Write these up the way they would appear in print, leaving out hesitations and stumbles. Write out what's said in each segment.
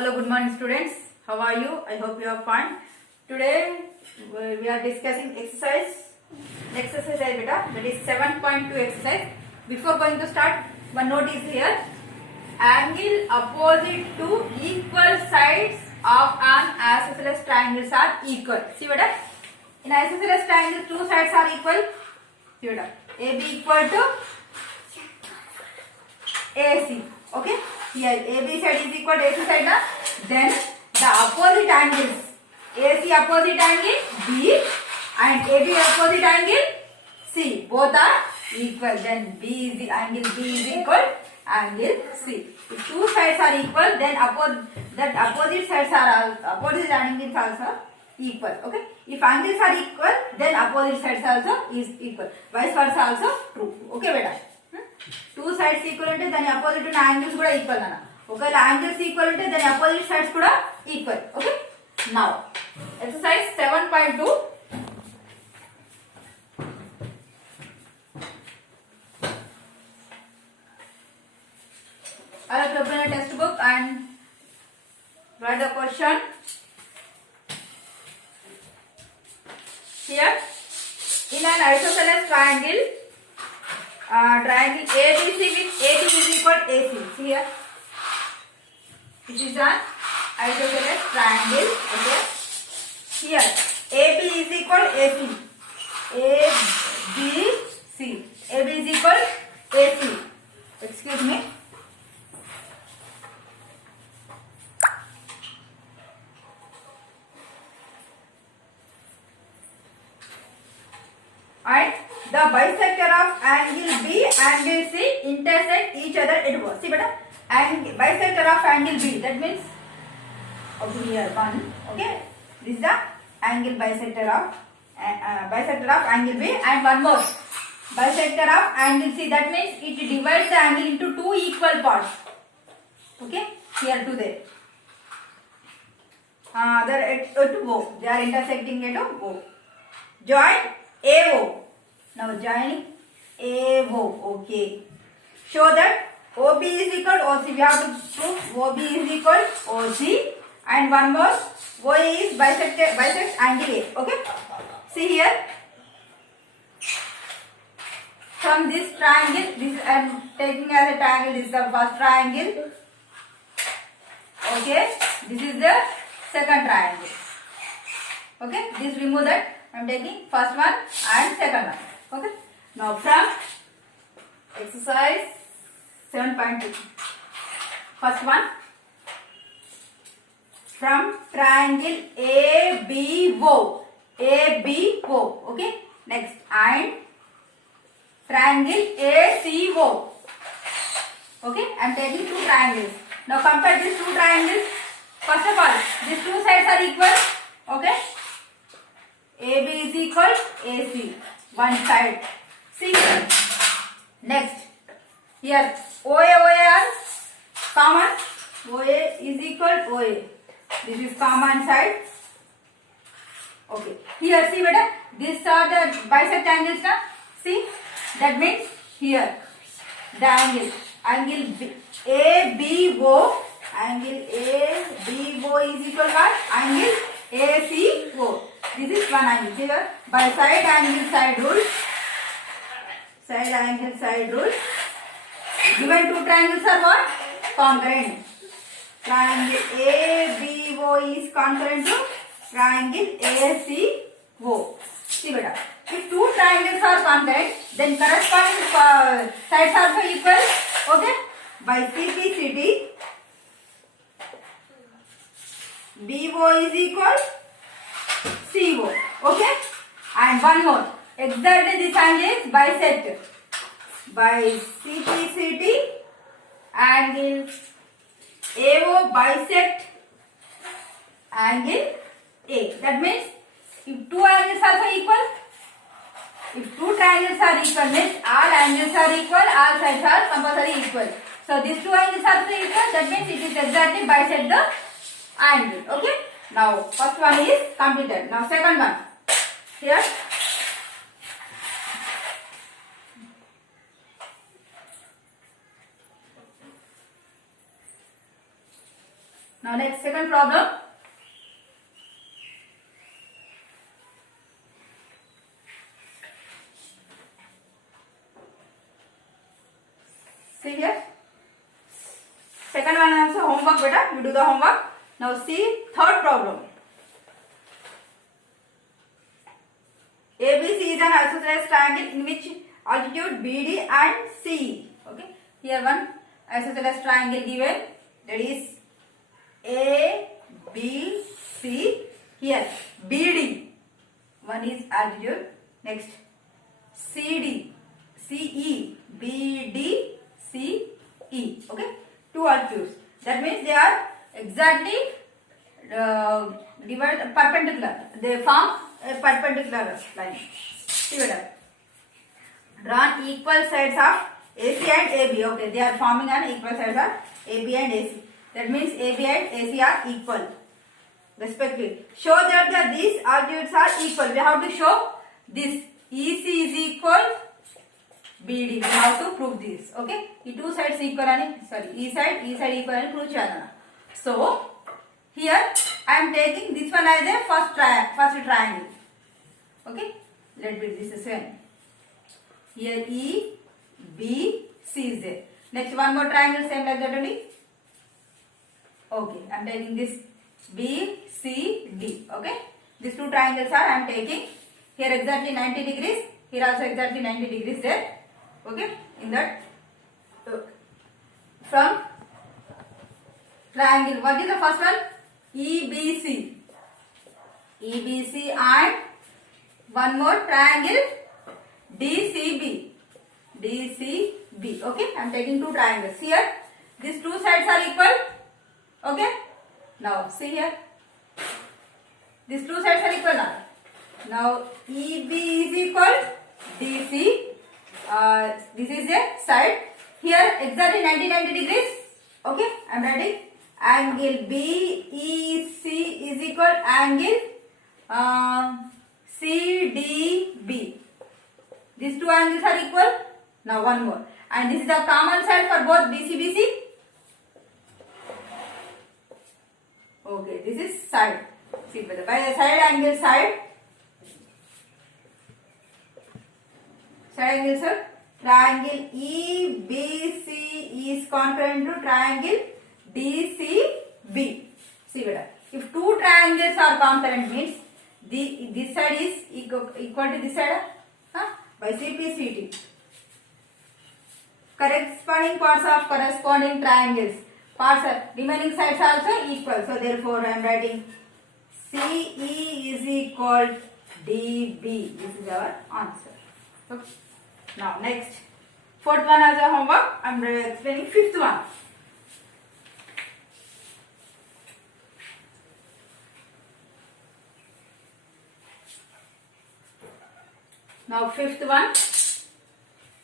Hello, good morning students. How are you? I hope you are fine. Today we are discussing exercise. Next exercise beta, that is 7.2 exercise. Before going to start, one note is here. Angle opposite to equal sides of an isosceles triangles are equal. See beta? In isosceles triangle, two sides are equal. See beta? AB equal to AC. Okay? Here AB side is equal to AC side na? Then the opposite angles, AC opposite angle B and AB opposite angle C, both are equal. Then B is the angle B is equal angle C. If two sides are equal, then opposite sides are opposite angles also equal. Okay? If angles are equal, then opposite sides also is equal. Vice versa also true. Okay beta? Two sides equal unte dani opposite unna angles kuda equal nana. Okay, angles equal unte dani opposite sides kuda equal. Okay, now exercise 7.2. I have to open a textbook and write the question. Here, in an isosceles triangle, triangle ABC with AD is equal to AC. See here, it is an isosceles triangle. Okay, here AB is equal to AC. ABC. AB is equal to AC. Excuse me. And the bisector of angle B and C intersect each other at O. See beta, bisector of angle B, that means over here one. Okay, this is the angle bisector of angle B, and one more bisector of angle C, that means it divides the angle into two equal parts. Okay, here to there. There at O, they are intersecting at O. Join AO. Now join AO. Okay. Show that OB is equal to OC. We have to prove OB is equal to OC. And one more, OA is bisects angle A. Okay. See here. From this triangle, this I am taking as a triangle. This is the first triangle. Okay. This is the second triangle. Okay. This remove that. I am taking first one and second one. Okay. Now from exercise 7.2. First one. From triangle ABO. ABO. Okay. Next. And triangle ACO. Okay. I am taking two triangles. Now compare these two triangles. First of all, these two sides are equal. Okay. AB is equal AC, one side. See here. Next, here OA are common. OA is equal to OA. This is common side. Okay. Here, see beta. These are the bisect angles. Na? See, that means here the angle B, ABO. Angle ABO is equal to what? Angle ACO. This is one angle. Here, by side angle side rule. Side angle side rule. Given two triangles are what? Concurrent. Triangle ABO is concurrent to triangle ACO. See beta. If two triangles are concurrent, then corresponding sides are also equal. Okay. By CPCT, BO is equal CO. Okay. And one more. Exactly this angle is bisect. By CPCT, angle AO bisect angle A. That means if two angles are also equal, if two triangles are equal, means all angles are equal, all sides are compulsory equal. So these two angles are also equal, that means it is exactly bisect the angle. Okay. Now first one is completed. Now second one. Here. Now next second problem. See here. Second one also homework beta. You do the homework. Now see third problem. ABC is an isosceles triangle in which altitude BD and CE. Okay. Here one isosceles triangle given, that is ABC. Here BD, one is altitude. Next CD, CE, BD, CE. Okay, two altitudes. That means they are exactly divided perpendicular. They form a perpendicular line. See better. Drawn equal sides of AC and AB. Okay, they are forming an equal sides of AB and AC. That means AB and AC are equal respectively. Show that these altitudes are equal. We have to show this EC is equal BD. We have to prove this. Okay, the two sides equal and E side equal and prove cheyalana. So here I am taking this one as a first triangle. Okay, let me this is one. Here E, B, C is there. Next one more triangle same like that only. Okay, I am taking this B, C, D. Okay, these two triangles are I am taking. Here exactly 90 degrees. Here also exactly 90 degrees there. Okay, in that from triangle. What is the first one? EBC. EBC and one more triangle DCB. DCB. Okay, I am taking two triangles. Here these two sides are equal. Okay, now see here. These two sides are equal now. Now EB is equal DC. This is a side. Here exactly 90 degrees. Okay, I am writing angle BEC is equal angle CDB. These two angles are equal. Now one more. And this is the common side for both BCBC. Okay, this is side. See, by the side angle side angle sir, triangle EBC is concurrent to triangle DCB. See better. If two triangles are concurrent means this side is equal to this side by CPCT. Corresponding parts of corresponding triangles. Remaining sides are also equal. So therefore I am writing CE is equal DB. This is our answer. Okay. Now next, fourth one as a homework. I am explaining fifth one. Now fifth one,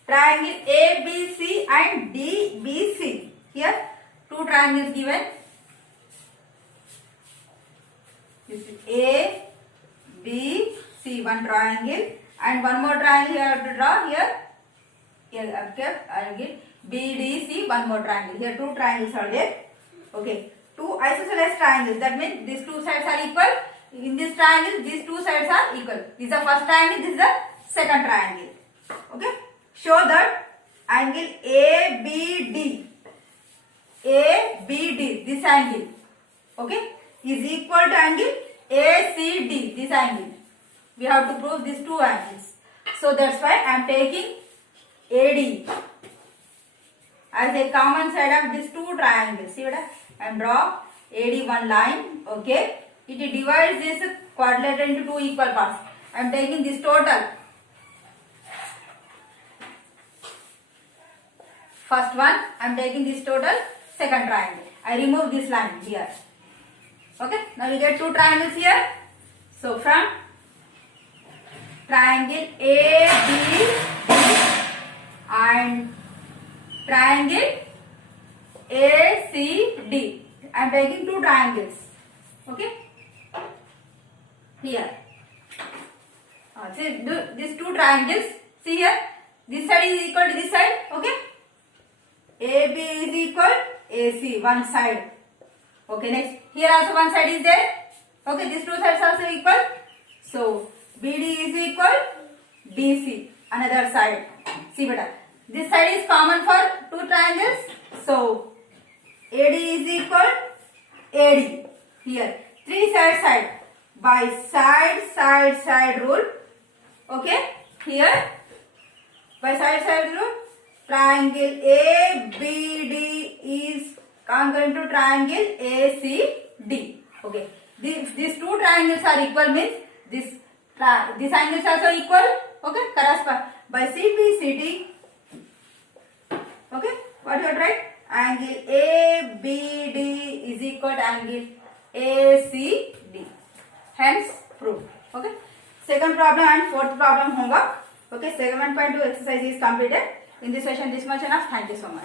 triangle ABC and DBC. Here two triangles given. This is A, B, C, one triangle, and one more triangle here I have to draw. Here I will get B, D, C, one more triangle. Here two triangles are there. Okay, two isosceles triangles. That means these two sides are equal. In this triangle, these two sides are equal. This is the first triangle. This is the second triangle. Okay, show that angle ABD. ABD, this angle, okay, is equal to angle ACD, this angle. We have to prove these two angles. So that's why I am taking AD as a common side of these two triangles. See what I am draw AD one line. Okay, it divides this quadrilateral into two equal parts. I am taking this total. First one, I am taking this total. Second triangle. I remove this line here. Okay. Now we get two triangles here. So from triangle ABD and triangle ACD. I am taking two triangles. Okay. Here. See these two triangles. See here. This side is equal to this side. Okay. AB is equal AC, one side. Okay, next. Here also one side is there. Okay, these two sides also equal. So, BD is equal BC. Another side. See beta. This side is common for two triangles. So, AD is equal AD. Here. Three side. By side rule. Okay. Here. By side rule. Triangle ABD is congruent to triangle ACD. Okay. These two triangles are equal means this angles also equal. Okay. Correspond by CBCD. Okay. What you write? Angle ABD is equal to angle ACD. Hence proof. Okay. Second problem and fourth problem homework. Okay. 7.2 exercise is completed. In this session, this much enough. Thank you so much.